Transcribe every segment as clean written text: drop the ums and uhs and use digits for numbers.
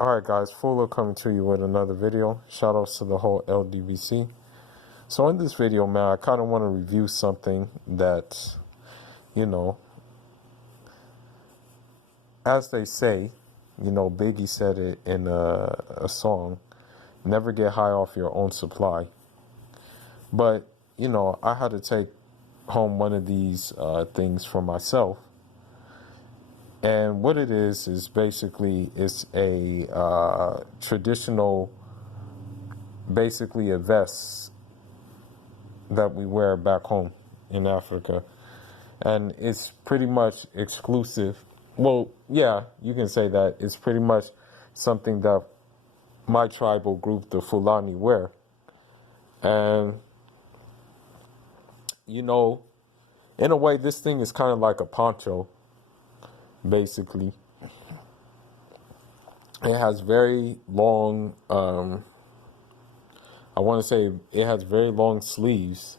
Alright guys, Fula coming to you with another video. Shout outs to the whole LDVC. So in this video, man, I kind of want to review something that, you know, as they say, Biggie said it in a song, never get high off your own supply. But, I had to take home one of these things for myself. And what it is basically it's a traditional, basically a vest that we wear back home in Africa. And it's pretty much exclusive. Well, yeah, you can say that. It's pretty much something that my tribal group, the Fulani, wear. And, in a way, this thing is kind of like a poncho. Basically, it has very long, I want to say it has very long sleeves,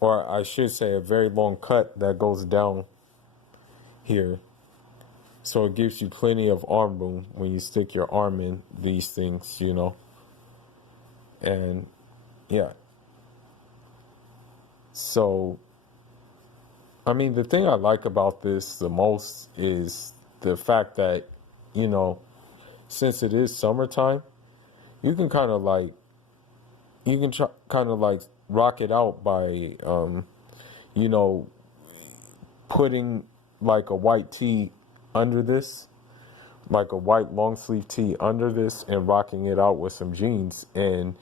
or I should say a very long cut that goes down here. So it gives you plenty of arm room when you stick your arm in these things, and yeah. So I mean, the thing I like about this the most is the fact that, since it is summertime, you can kind of like, rock it out by, putting like a white tee under this, like a white long sleeve tee under this, and rocking it out with some jeans and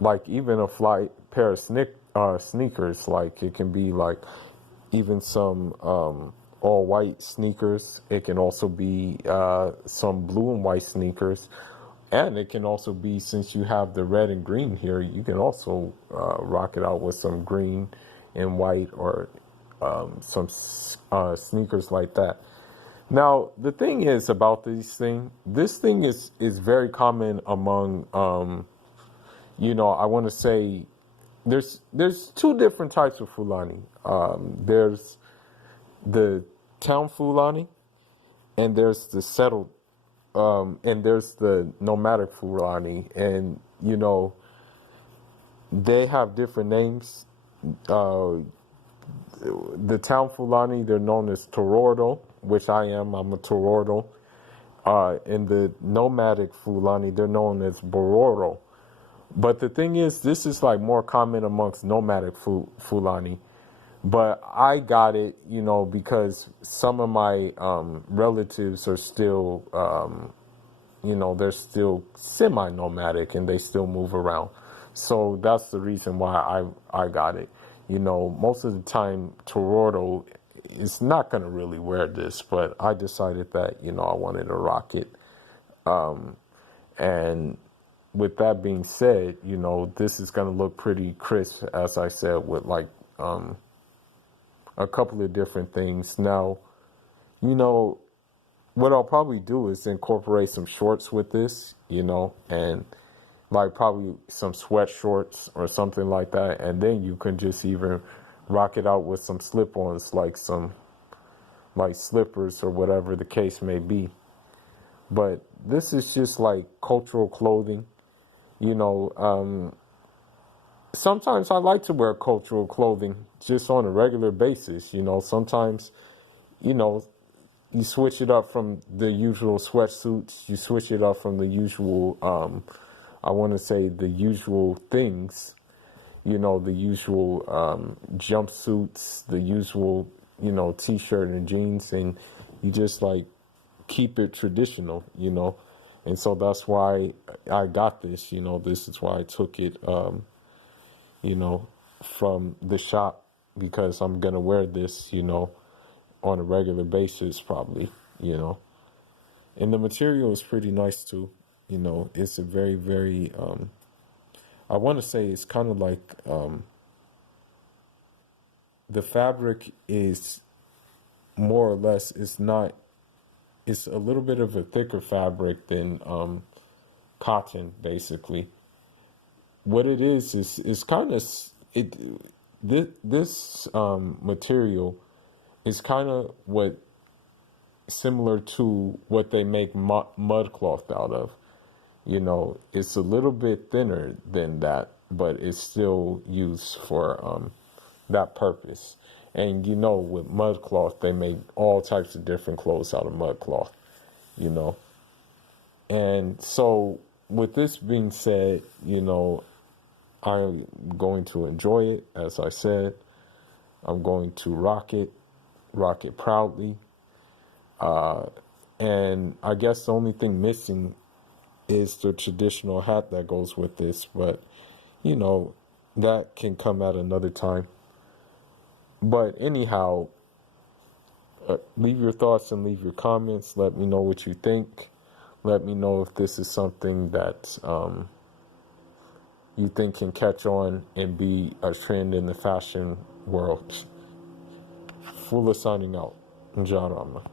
like even a fly pair of sneakers. Like it can be like even some all white sneakers. It can also be some blue and white sneakers. And it can also be, since you have the red and green here, you can also rock it out with some green and white or some sneakers like that. Now, the thing is about this thing is very common among, I want to say, there's two different types of Fulani. There's the town Fulani, and there's the settled, and there's the nomadic Fulani, and they have different names. The town Fulani, they're known as Torordo, which I'm a Torordo. And the nomadic Fulani, they're known as Bororo. But the thing is, this is like more common amongst nomadic Fulani. But I got it, because some of my relatives are still, they're still semi-nomadic and they still move around. So that's the reason why I got it. Most of the time, Toronto is not going to really wear this, but I decided that, I wanted to rock it. And with that being said, this is going to look pretty crisp, as I said, with like a couple of different things. Now, what I'll probably do is incorporate some shorts with this, and like probably some sweat shorts or something like that. And then you can just even rock it out with some slip-ons, like some like slippers or whatever the case may be. But this is just like cultural clothing. Sometimes I like to wear cultural clothing just on a regular basis. Sometimes, you switch it up from the usual sweatsuits. You switch it up from the usual, I want to say the usual things, the usual jumpsuits, the usual, t-shirt and jeans. And you just like keep it traditional, And so that's why I got this, this is why I took it, from the shop, because I'm going to wear this, on a regular basis probably, And the material is pretty nice too. It's a very, very, I want to say it's kind of like, the fabric is more or less, it's a little bit of a thicker fabric than cotton, basically. What it is kind of, this material is kind of what similar to what they make mud cloth out of. You know, it's a little bit thinner than that, but it's still used for that purpose. And you know, with mud cloth, they make all types of different clothes out of mud cloth, you know. And so, with this being said, you know, I'm going to enjoy it, as I said. I'm going to rock it proudly. And I guess the only thing missing is the traditional hat that goes with this, but you know, that can come at another time. But anyhow, leave your thoughts and leave your comments. Let me know what you think. Let me know if this is something that you think can catch on and be a trend in the fashion world. Fula signing out. John Rama.